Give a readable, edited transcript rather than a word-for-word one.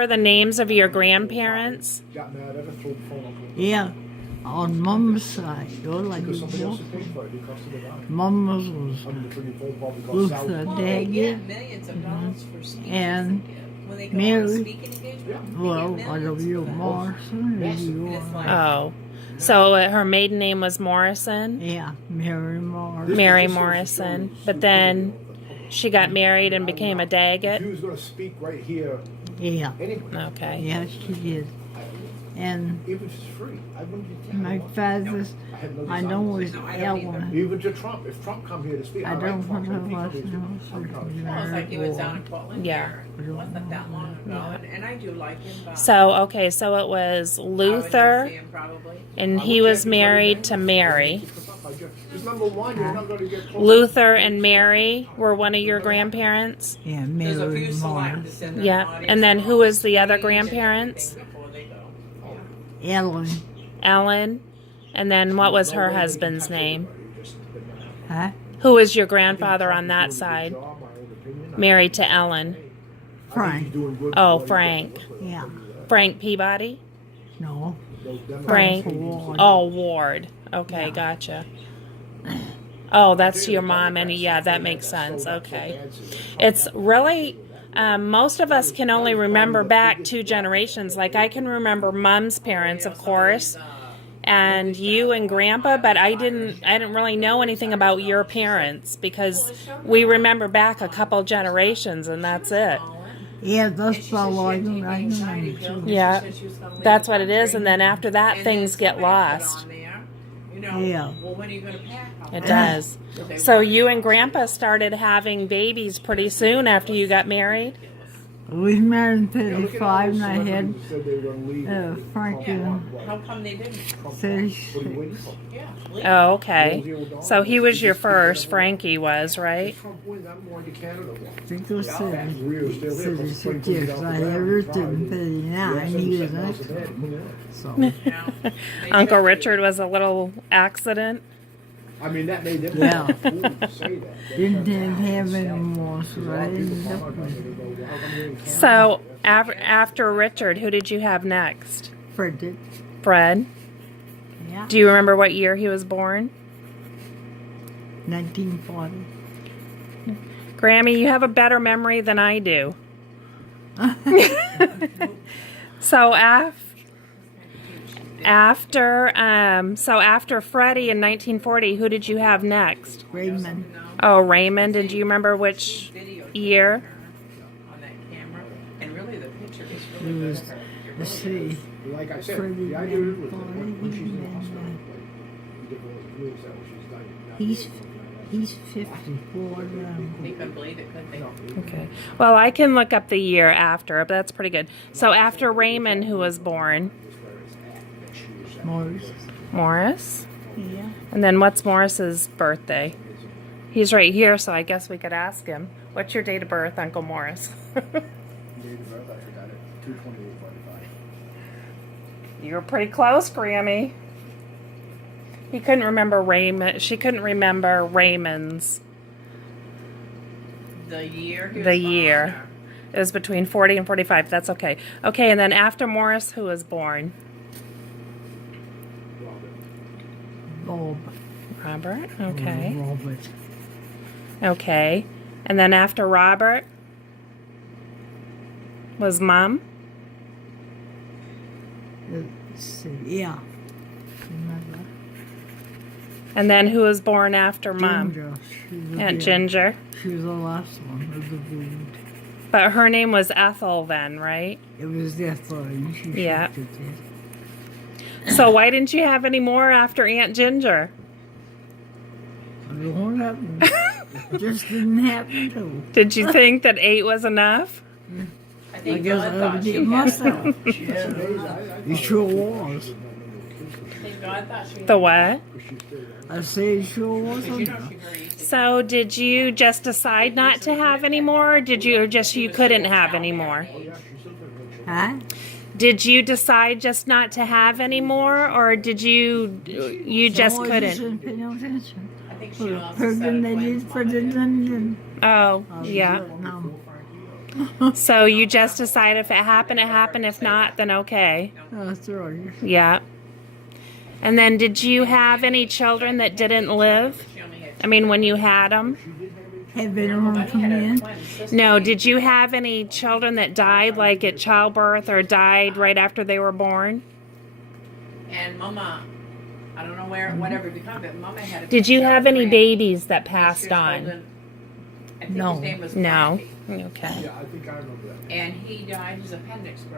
The names of your grandparents? Yeah, on Mum's side, you're like Mum's was Luther Daggett and Mary. Well, I know you Morrison. Oh, so her maiden name was Morrison? Yeah, Mary Morrison. Mary Morrison. But then she got married and became a Daggett? She was going to speak right here. Yeah. Okay. Yeah, she did. And It was free. I wouldn't get my father's, I know was Ellen. Even to Trump. If Trump come here to speak, I don't Trump. know If he what come here to speak, else. I'm coming. Well, it's like he was down in Portland. Yeah. Here. It wasn't that long ago, and I do like him. But So, okay, so it was I would Luther, see him probably. and he was married to Mary. Just number one, you're not going to get close. Luther and Mary were one of your grandparents? Yeah, There's a Mary few selects Morrison. in the Yeah. audience. And then who was the other grandparents? Before they go. Ellen. Ellen. And then what was her husband's name? Huh? Who was your grandfather on that side? Married to Ellen. Frank. Oh, Frank. Yeah. Frank Peabody? No. Frank. Ward. Oh, Ward. Okay, gotcha. Oh, that's your mom, and yeah, that makes sense. Okay. It's really, most of us can only remember back 2 generations. Like, I can remember Mom's parents, of course, and you and Grandpa, but I didn't really know anything about your parents because we remember back a couple generations, and that's it. Yeah, that's all I know. Yeah, that's what it is, and then after that, things get lost. Yeah. Well, when are you going to pack? It does. So you and Grandpa started having babies pretty soon after you got married? We married in 35 and I had Frankie How come they didn't? 36. Yeah. Oh, okay. So he was your first, Frankie was, right? I think it was 36 years. I had Richard in 39. He was next to me. So, Uncle Richard was a little accident. I mean, that made them Yeah. say that. didn't have any more, so I ended up with So after Richard, who did you have next? Frederick. Fred? Yeah. Do you remember what year he was born? 1940. Grammy, you have a better memory than I do. So after Freddie in 1940, who did you have next? Raymond. Oh, Raymond. And do you remember which year? On that camera. And really, the picture is It really was, good. let's see, Like I said, Freddie the idea is Mercury, when she's in the hospital, and, you get one of those news that when she's dying. he's 54 now. They couldn't believe it, could they? Okay. Well, I can look up the year after, but that's pretty good. So after Raymond, who was born? Morris. Morris? Yeah. And then what's Morris's birthday? He's right here, so I guess we could ask him. What's your date of birth, Uncle Morris? Date of birth, I forgot it. 2/28/45. You were pretty close, Grammy. He couldn't remember Raymond. She couldn't remember Raymond's. The year? he was The born, year. or- It was between 40 and 45. That's okay. Okay, and then after Morris, who was born? Bob. Robert. Okay. Robert. Okay. And then after Robert was Mom? Let's see, yeah. Remember? And then who was born after Mom? Ginger. She was Aunt the- Ginger. She was the last one of the brood. But her name was Ethel then, right? It was their third. She Yeah. shifted it. So why didn't you have any more after Aunt Ginger? I don't know what happened. It just didn't happen to. Did you think that 8 was enough? I I think guess God I thought did she it had. myself. I It sure was. think God thought she had. The what? I say it sure was. Because you know she very easy. So did you just decide not to have any more, or did you, or just you couldn't have any more? Huh? Did you decide just not to have any more, or did you just So I couldn't? didn't pay no attention. I think For she the also person said they when did for the London. Oh, yeah. No. So you just decide if it happened, it happened. If not, then okay. That's right. Yeah. And then did you have any children that didn't live? She only had I mean, when you had them? Have they ever Buddy come had a in? twin sister. No. Did you have any children that died, like at childbirth, or died right after they were born? And Mama, I don't know whatever become, but Mama had a Did you twin have any friend. babies that She passed was on? holding- I think No. his name was No. Blackie. Okay. Yeah, I think I remember that. And he died, his appendix broke.